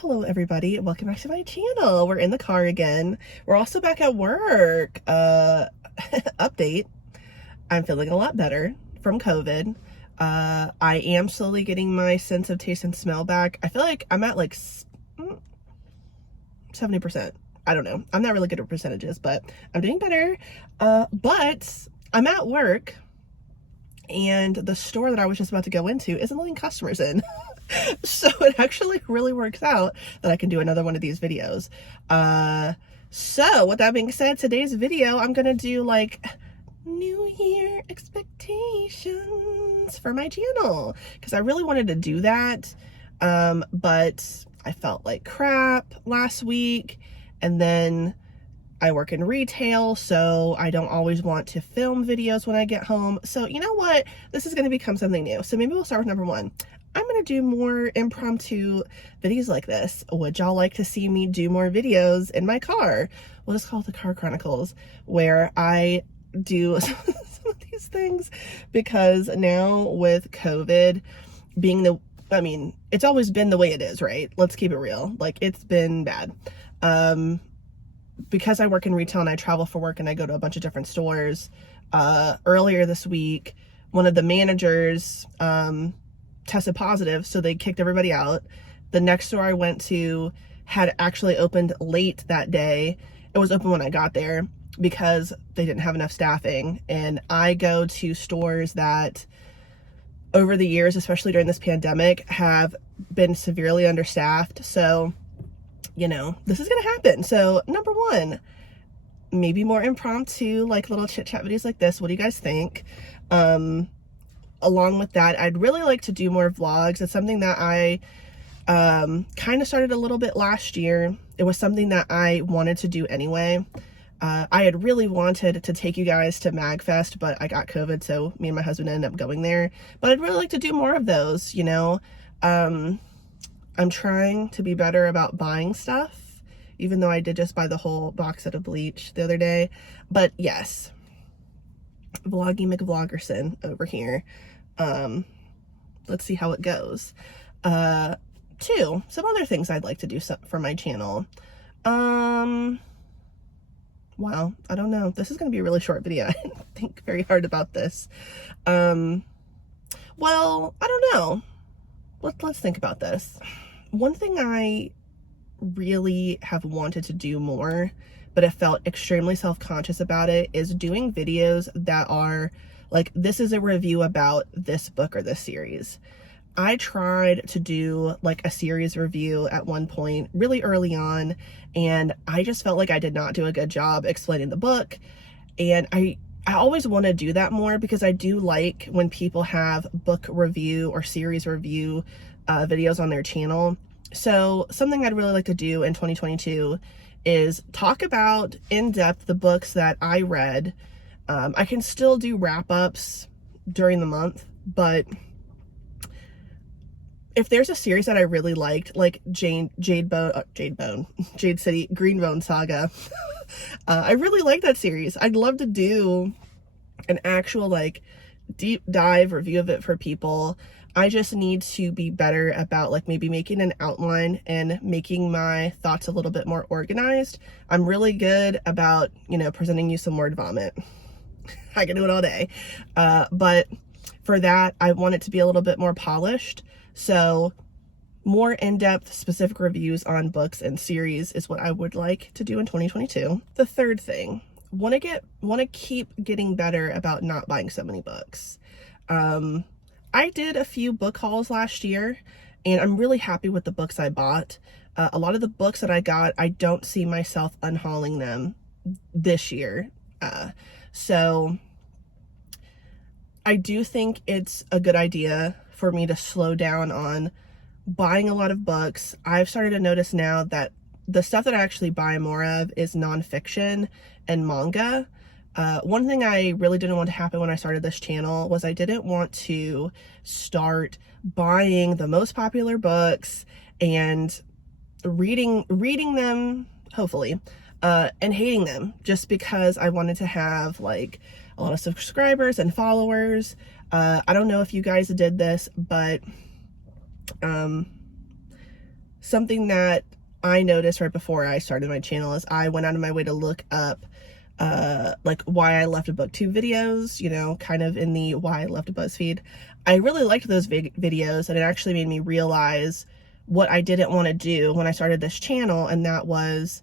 Hello everybody, welcome back to my channel. We're in the car again. We're also back at work. Update, I'm feeling a lot better from COVID. I am slowly getting my sense of taste and smell back. I feel like I'm at like 70%. I don't know. I'm not really good at percentages, but I'm doing better. But I'm at work and the store that I was just about to go into isn't letting customers in. So it actually really works out that I can do another one of these videos. So with that being said, today's video, I'm gonna do like New Year expectations for my channel because I really wanted to do that. But I felt like crap last week, and then I work in retail, so I don't always want to film videos when I get home. So you know what? This is going to become something new. So maybe we'll start with number one. I'm going to do more impromptu videos like this. Would y'all like to see me do more videos in my car? We'll just call it the Car Chronicles, where I do some of these things, because now with COVID being it's always been the way it is, right? Let's keep it real. Like, it's been bad. Because I work in retail and I travel for work and I go to a bunch of different stores, earlier this week, one of the managers tested positive, so they kicked everybody out. The next store I went to had actually opened late that day. It was open when I got there because they didn't have enough staffing. And I go to stores that over the years, especially during this pandemic, have been severely understaffed. So you know, this is gonna happen. So number one, maybe more impromptu, like little chit chat videos like this. What do you guys think? Along with that, I'd really like to do more vlogs. It's something that I kind of started a little bit last year. It was something that I wanted to do anyway. I had really wanted to take you guys to MagFest, but I got COVID, so me and my husband ended up going there. But I'd really like to do more of those, you know. I'm trying to be better about buying stuff, even though I did just buy the whole box set of bleach the other day. But yes, Vloggy McVloggerson over here. Let's see how it goes. Two, some other things I'd like to do for my channel. Wow, I don't know. This is going to be a really short video. I didn't think very hard about this. Well, I don't know. Let's think about this. One thing I really have wanted to do more, but I felt extremely self-conscious about it, is doing videos that are like, this is a review about this book or this series. I tried to do like a series review at one point really early on, and I just felt like I did not do a good job explaining the book. And I always want to do that more, because I do like when people have book review or series review videos on their channel. So something I'd really like to do in 2022 is talk about in depth the books that I read. I can still do wrap-ups during the month, but if there's a series that I really liked, like Jade City Greenbone Saga, I really like that series. I'd love to do an actual like deep dive review of it for people. I just need to be better about like maybe making an outline and making my thoughts a little bit more organized. I'm really good about, you know, presenting you some word vomit. I can do it all day. But for that, I want it to be a little bit more polished. So more in-depth specific reviews on books and series is what I would like to do in 2022. The third thing, want to keep getting better about not buying so many books. I did a few book hauls last year, and I'm really happy with the books I bought. A lot of the books that I got, I don't see myself unhauling them this year. So I do think it's a good idea for me to slow down on buying a lot of books. I've started to notice now that the stuff that I actually buy more of is nonfiction and manga. One thing I really didn't want to happen when I started this channel was I didn't want to start buying the most popular books and reading them, hopefully, and hating them just because I wanted to have like a lot of subscribers and followers. I don't know if you guys did this, but something that I noticed right before I started my channel is I went out of my way to look up like why I left a booktube videos, you know, kind of in the why I left a BuzzFeed. I really liked those videos, and it actually made me realize what I didn't want to do when I started this channel, and that was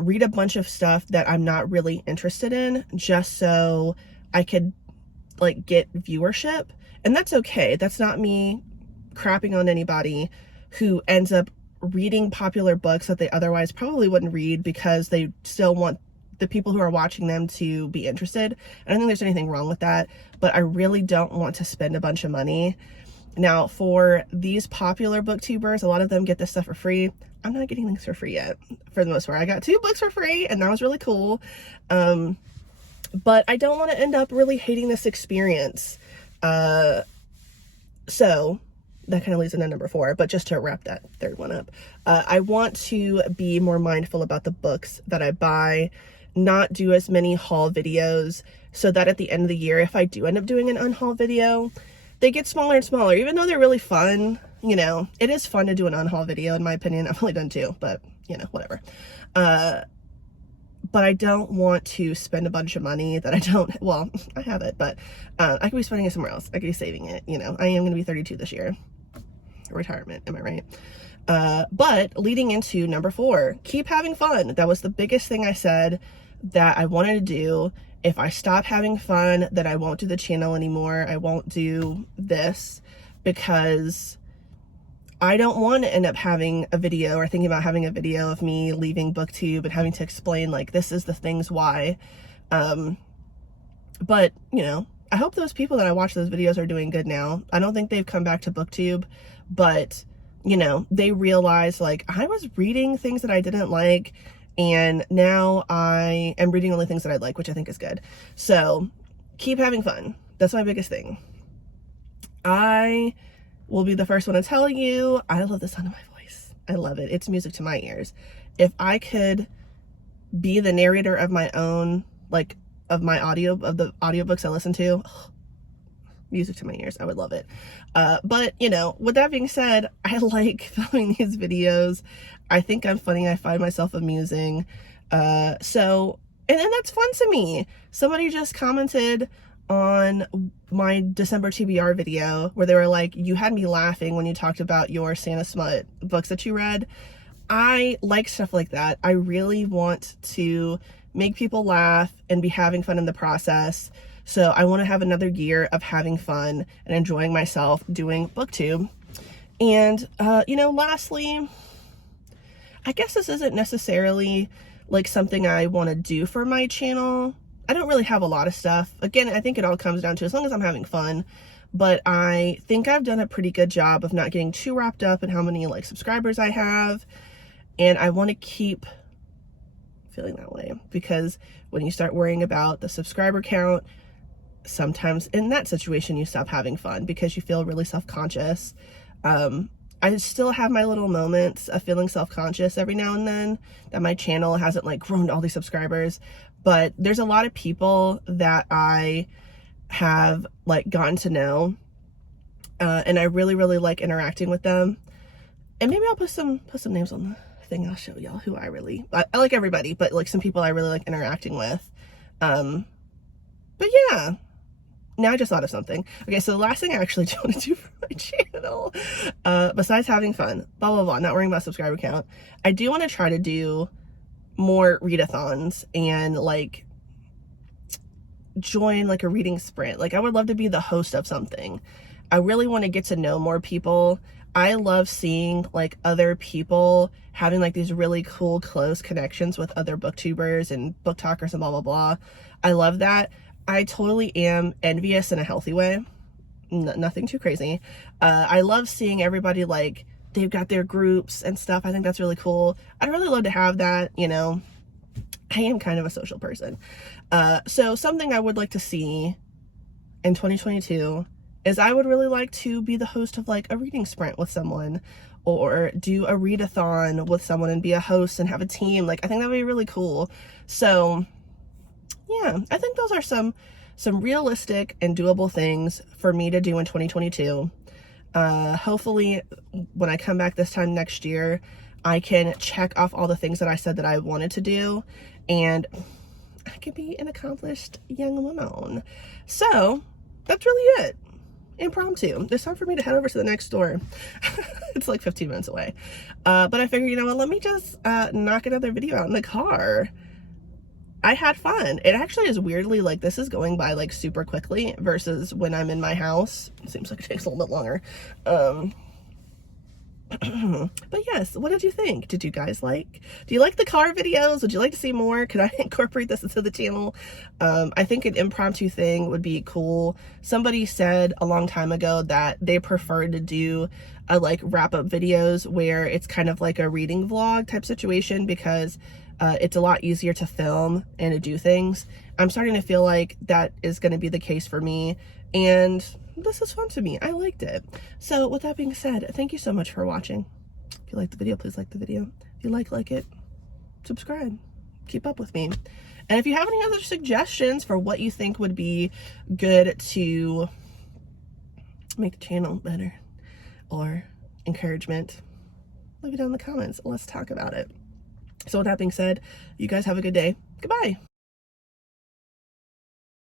read a bunch of stuff that I'm not really interested in just so I could like get viewership. And that's okay. That's not me crapping on anybody who ends up reading popular books that they otherwise probably wouldn't read because they still want the people who are watching them to be interested. I don't think there's anything wrong with that, but I really don't want to spend a bunch of money. Now, for these popular booktubers, a lot of them get this stuff for free. I'm not getting things for free yet, for the most part. I got 2 books for free, and that was really cool. But I don't want to end up really hating this experience. So that kind of leads into number 4, but just to wrap that third one up, I want to be more mindful about the books that I buy, not do as many haul videos, so that at the end of the year, if I do end up doing an unhaul video, they get smaller and smaller, even though they're really fun. You know, it is fun to do an unhaul video, in my opinion. I've only done 2, but you know, whatever. But I don't want to spend a bunch of money that I don't, well, I have it, but I could be spending it somewhere else. I could be saving it, you know. I am going to be 32 this year. Retirement, am I right? But leading into number 4, keep having fun. That was the biggest thing I said that I wanted to do. If I stop having fun, then I won't do the channel anymore. I won't do this because I don't want to end up having a video or thinking about having a video of me leaving booktube and having to explain like this is the things why. But you know, I hope those people that I watch those videos are doing good now. I don't think they've come back to booktube, but you know, they realize like I was reading things that I didn't like, and now I am reading only things that I like, which I think is good. So keep having fun. That's my biggest thing. I will be the first one to tell you, I love the sound of my voice. I love it. It's music to my ears. If I could be the narrator of my own, like of the audiobooks I listen to, music to my ears, I would love it. But you know, with that being said, I like filming these videos. I think I'm funny. I find myself amusing. And that's fun to me. Somebody just commented on my December TBR video where they were like, you had me laughing when you talked about your Santa Smut books that you read. I like stuff like that. I really want to make people laugh and be having fun in the process. So I want to have another year of having fun and enjoying myself doing booktube. And, you know, lastly, I guess this isn't necessarily like something I want to do for my channel. I don't really have a lot of stuff. Again, I think it all comes down to as long as I'm having fun, but I think I've done a pretty good job of not getting too wrapped up in how many like subscribers I have. And I want to keep feeling that way, because when you start worrying about the subscriber count, sometimes in that situation you stop having fun because you feel really self-conscious. I still have my little moments of feeling self-conscious every now and then that my channel hasn't like grown to all these subscribers, but there's a lot of people that I have like gotten to know, and I really like interacting with them. And maybe I'll put some names on the thing. I'll show y'all who I like everybody, but like some people I really like interacting with. But yeah, now I just thought of something. Okay, so the last thing I actually do want to do for my channel, besides having fun, not worrying about subscriber count, I do want to try to do more readathons and like join like a reading sprint. Like I would love to be the host of something. I really want to get to know more people. I love seeing like other people having like these really cool close connections with other booktubers and book talkers and blah blah. I love that. I totally am envious in a healthy way. Nothing too crazy. I love seeing everybody like they've got their groups and stuff. I think that's really cool. I'd really love to have that, you know. I am kind of a social person. So something I would like to see in 2022 is I would really like to be the host of like a reading sprint with someone, or do a readathon with someone and be a host and have a team. Like I think that would be really cool. So yeah, I think those are some realistic and doable things for me to do in 2022. Hopefully when I come back this time next year, I can check off all the things that I said that I wanted to do, and I can be an accomplished young woman. So that's really it. Impromptu. It's time for me to head over to the next store. It's like 15 minutes away. But I figured, you know what, let me just knock another video out in the car. I had fun. It actually is weirdly, like, this is going by like super quickly versus when I'm in my house. It seems like it takes a little bit longer. But yes, what did you think? Did you guys do you like the car videos? Would you like to see more? Could I incorporate this into the channel? I think an impromptu thing would be cool. Somebody said a long time ago that they prefer to do a like wrap up videos where it's kind of like a reading vlog type situation, because it's a lot easier to film and to do things. I'm starting to feel like that is going to be the case for me, and this is fun to me. I liked it. So with that being said, thank you so much for watching. If you liked the video, please like the video. If you like it, subscribe. Keep up with me. And if you have any other suggestions for what you think would be good to make the channel better, or encouragement, leave it down in the comments. Let's talk about it. So with that being said, you guys have a good day. Goodbye.